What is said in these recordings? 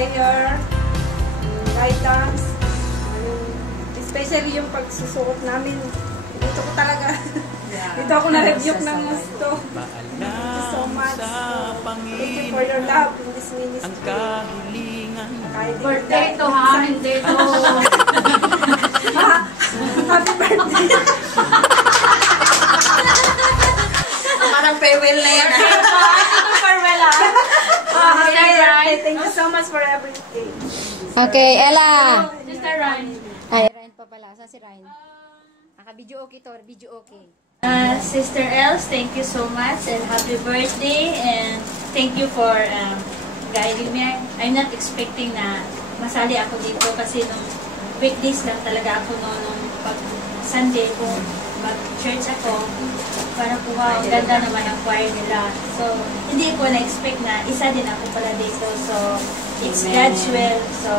prayer, guidance, especially yung pagsusuot namin. Dito ko talaga, dito ako na-rebuke ng gusto. Thank you so much. Thank you for your love in this ministry. Birthday to ha, hindi to. Happy birthday. Parang farewell na yan. Farewell ha. Thank you so much for everything. Okay, Ella. Sister Ryan. Ay, Ryan pa pala. Saan si Ryan? Naka-video okay to. Video okay. Sister Els, thank you so much and happy birthday and thank you for guiding me. I'm not expecting na masali ako dito kasi nung weekdays lang talaga ako nung pag Sunday kung mag-church ako para po ang ganda naman ang choir nila. So, hindi ko na-expect na isa din ako pala dito. So, it's God's will. So,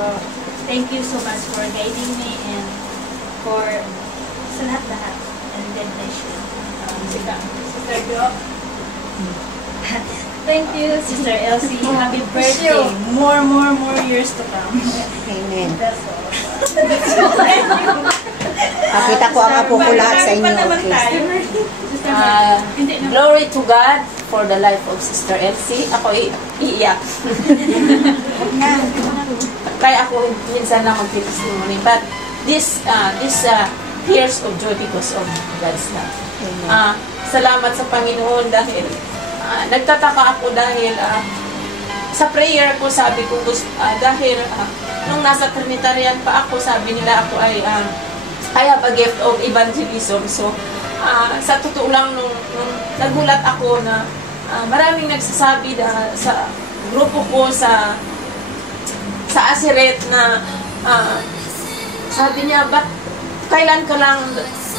thank you so much for guiding me and for sa lahat-lahat. And then, bless you. Sister Jo. Thank you, Sister Elsie. Happy birthday. More years to come. Amen. That's all. Pakita ko ang apo ko lahat sa inyo. Glory to God for the life of Sister Elsie. Ako iiyak. Kaya ako minsan lang mag-testimony. But this tears of joy because of God's love. Salamat sa Panginoon dahil nagtataka ako dahil sa prayer ko sabi ko dahil nung nasa Trinitarian pa ako sabi nila ako ay I have a gift of evangelism. So sa totoo lang nung nagulat ako na maraming nagsasabi na sa grupo ko sa Asiret na sabi niya, but kailan ka lang,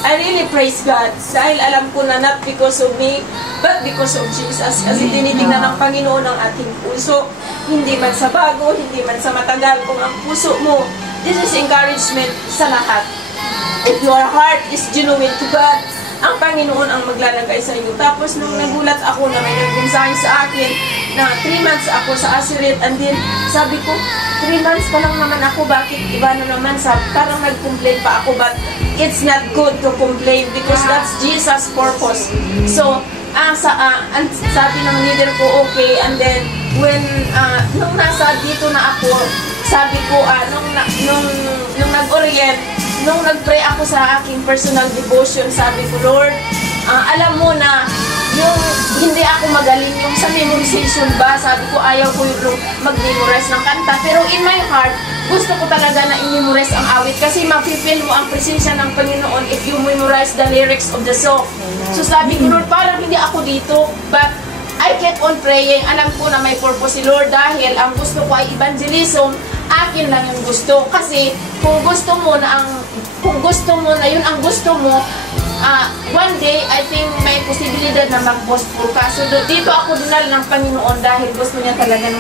I really praise God dahil alam ko na not because of me but because of Jesus. Kasi tinitingnan ng Panginoon ang ating puso, hindi man sa bago, hindi man sa matagal. Kung ang puso mo, this is encouragement sa lahat. If your heart is genuine to God, ang Panginoon ang maglalagay sa iyo. Tapos nung nagulat ako na may nagmensahe sa akin na 3 months ako sa Asiret, and then sabi ko, 3 months pa lang naman ako, bakit iba na naman? Parang nag-complain pa ako, but it's not good to complain because that's Jesus' purpose. So, sabi ng leader ko, okay, and then when nung nasa dito na ako, sabi ko, nung nag-orient, nung nag-pray ako sa aking personal devotion, sabi ko, Lord, alam mo na yung hindi ako magaling yung sa memorization ba, sabi ko ayaw ko yung mag-memorize ng kanta, pero in my heart gusto ko talaga na i-memorize ang awit kasi mapipil mo ang presensya ng Panginoon if you memorize the lyrics of the song. So sabi ko, Lord, parang hindi ako dito, but I kept on praying. Alam ko na may purpose si Lord dahil ang gusto ko ay evangelism. Akin lang yung gusto kasi kung gusto mo na yun ang gusto mo, one day I think may posibilidad na mag-gospel ka. So dito ako dinala ng Panginoon dahil gusto niya talaga na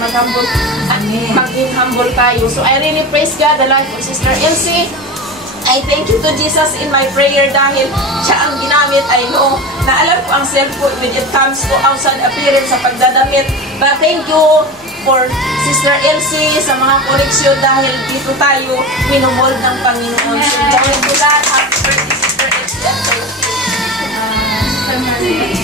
maging humble tayo. So I really praise God, the life of Sister Elsie. I thank you to Jesus in my prayer dahil siya ang ginamit. I know na alam ko ang self ko when it comes to outside appearance sa pagdadamit. But thank you for Sister Elsie sa mga koreksyon dahil dito tayo minumold ng Panginoon. So dahil ko lahat, happy birthday Sister Elsie. One minute.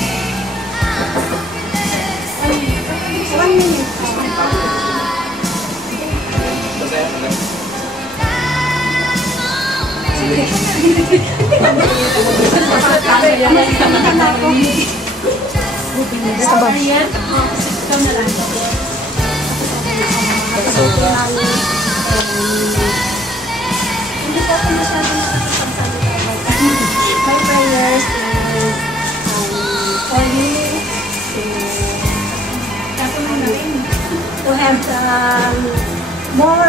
Hindi po ako masyado nakakapagsalita. My prayers for you to have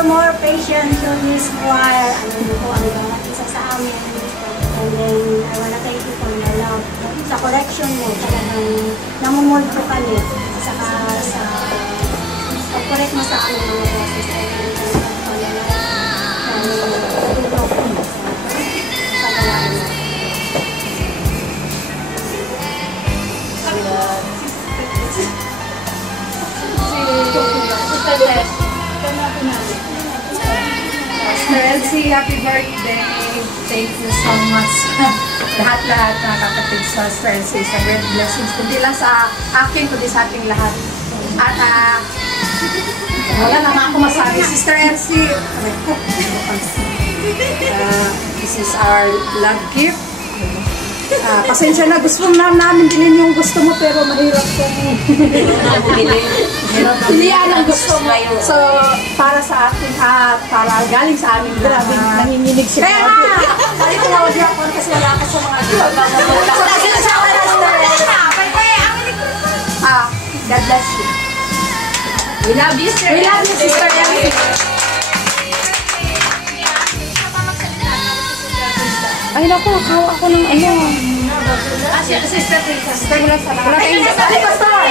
more patience on this choir. Ano po ang bawat isa sa amin. And then, I wanna thank you for your love. Sa correction mo, talagang namumod ko kami. Saka sa pag-correct mo sa amin mga boses. Sister Bless. Elsie, happy birthday. Thank you so much. Lahat-lahat na kapatid sa Sister Elsie sa great blessings. Hindi lang sa akin, kundi sa ating lahat. At wala na nga ako masabi. Sister Elsie, this is our love gift. Pasensya na, gusto namin bilhin yung gusto mo pero mahirap kong pilihan ang gusto mo. So, para sa akin, para galing sa amin, grabe, nanginginig siya. Kaya nga! Sabi ko nga, wag ako kasi wala ako sa mga God bless you. We love you, Sister Elsie. We love you, Sister Elsie. Ay, naku, hawak ako ng ano. Sister Teresa. Wala tayong pastor.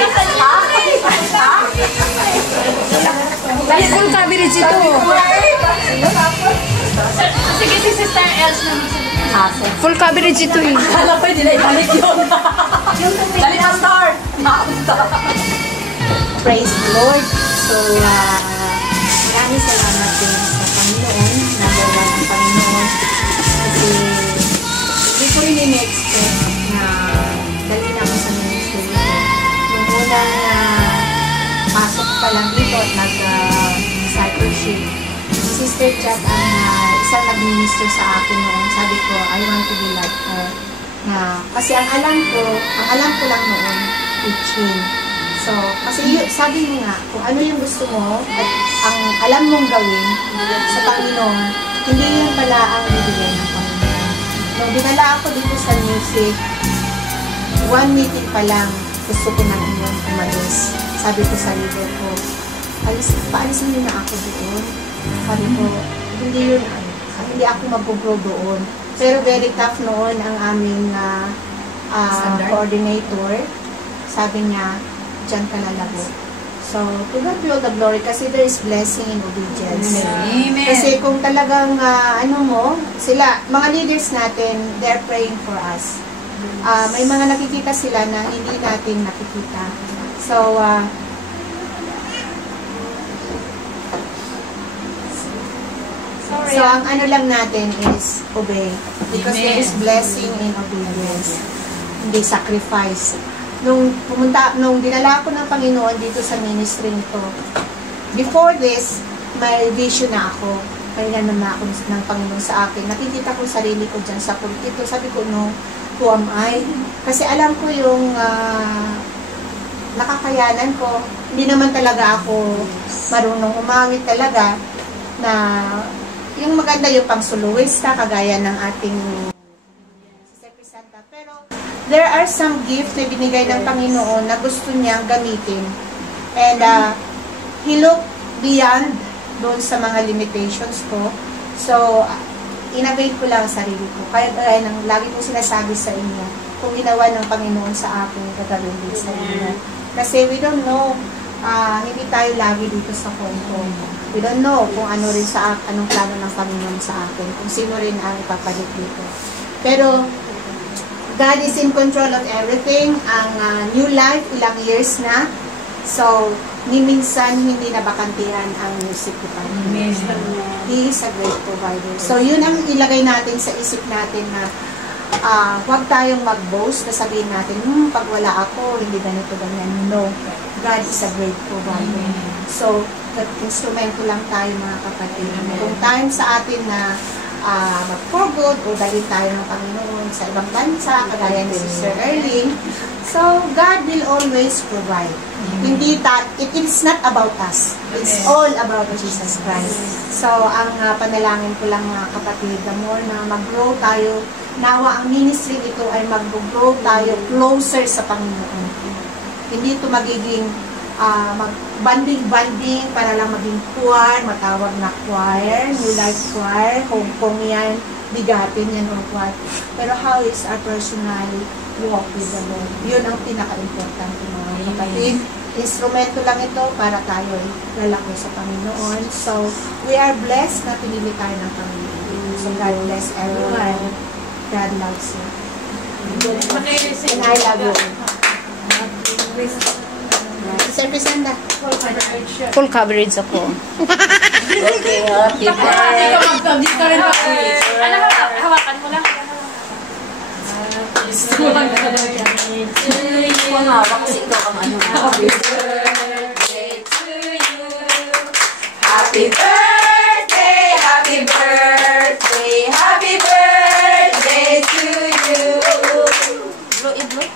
Full coverage ito. Sige, si Sister Els naman. Full coverage ito eh. Alam ko, hindi na ibalik yun. Dali, pastor! Praise the Lord. So, maraming salamat din sa Panginoon. Number one ang Panginoon. Kasi, hindi ko rin in-expect na dali na ako sa ministry nito. Nung unang pasok pa lang dito at nag-discipleship, si Sister Chat ang isang nag-minister sa akin noon. Sabi ko, I want to be like her. Kasi ang alam ko lang noon, teaching. So, kasi sabi mo nga, kung ano yung gusto mo at ang alam mong gawin sa Panginoon, hindi yun pala ang bibigyan ng Panginoon. Nung dinala ako dito sa music, one meeting pa lang, gusto ko nang umalis. Sabi ko sa leader ko, paalisin niyo na ako doon. Sabi ko, hindi ako mag-grow doon. Pero very tough noon ang aming coordinator. Sabi niya, diyan ka lalago. So, to God be all the glory kasi there is blessing in obedience. Amen. Kasi kung talagang, sila, mga leaders natin, they're praying for us. May mga nakikita sila na hindi natin nakikita. So, ang ano lang natin is obey. Because there is blessing in obedience. Hindi sacrifice. Nung dinala ko ng Panginoon dito sa ministry nito, before this, may vision na ako. May naman na ako ng Panginoon sa akin. Nakikita ko sarili ko dyan sa pulpito. Sabi ko, no, who am I? Kasi alam ko yung nakakayanan ko. Hindi naman talaga ako marunong umawit talaga na yung maganda yung pang-soloista, kagaya ng ating Santa. Pero there are some gifts na binigay ng Panginoon na gusto niyang gamitin. And He looked beyond doon sa mga limitations ko. So, inavail ko lang ang sarili ko. Kaya ng lagi kong sinasabi sa inyo, kung ginawa ng Panginoon sa akin, gagawin din sa inyo. Kasi we don't know, hindi tayo lagi dito sa Hong Kong. We don't know kung ano rin anong plano ng Panginoon sa akin, kung sino rin ang ipapalit dito. Pero, God is in control of everything. Ang new life, ilang years na. So, ni minsan hindi na bakantihan ang music department. He is a great provider. So, yun ang ilagay natin sa isip natin na huwag tayong mag-boast na sabihin natin, pag wala ako, hindi ganito, ganyan. No. God is a great provider. So, instrumento lang tayo mga kapatid. Kung time sa atin na mag-for good o dahil tayo ng Panginoon sa ibang bansa, kagaya ni Sister Erling. So, God will always provide. Hindi it is not about us. It's all about Jesus Christ. So, ang panalangin ko lang mga kapatid, the more na mag-grow tayo, nawa ang ministry nito ay mag-grow tayo closer sa Panginoon. Hindi ito magiging banding para lang maging choir, matawag na choir, New Life Choir, Hong Kong yan, bigatin yan o choir. Pero how is our personal walk with the Lord? Yun ang pinaka-importante mga kapatid. Instrumento lang ito para tayo lalaki sa Panginoon. So, we are blessed na pinili tayo ng Panginoon. So, God bless everyone. God loves you. And I love you. Sir Presenda. Full coverage ako. Okay, happy birthday. Mag-publish ka rin ako. Ano, hawakan mo lang. Kasi ikaw ang ano. Happy birthday to you. Happy birthday, happy birthday, happy birthday to you. Blow it, blow.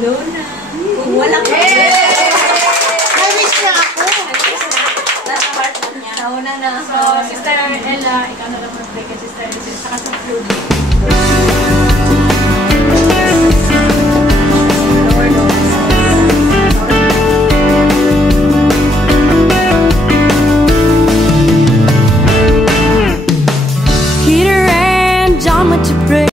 Blow na. Kung walang Na-wish na ako. nasa heart mo niya. Nauna na So, Sister Ella, ikaw na lang mag-break at Sister Ella, saka sa food. Peter and John went to pray.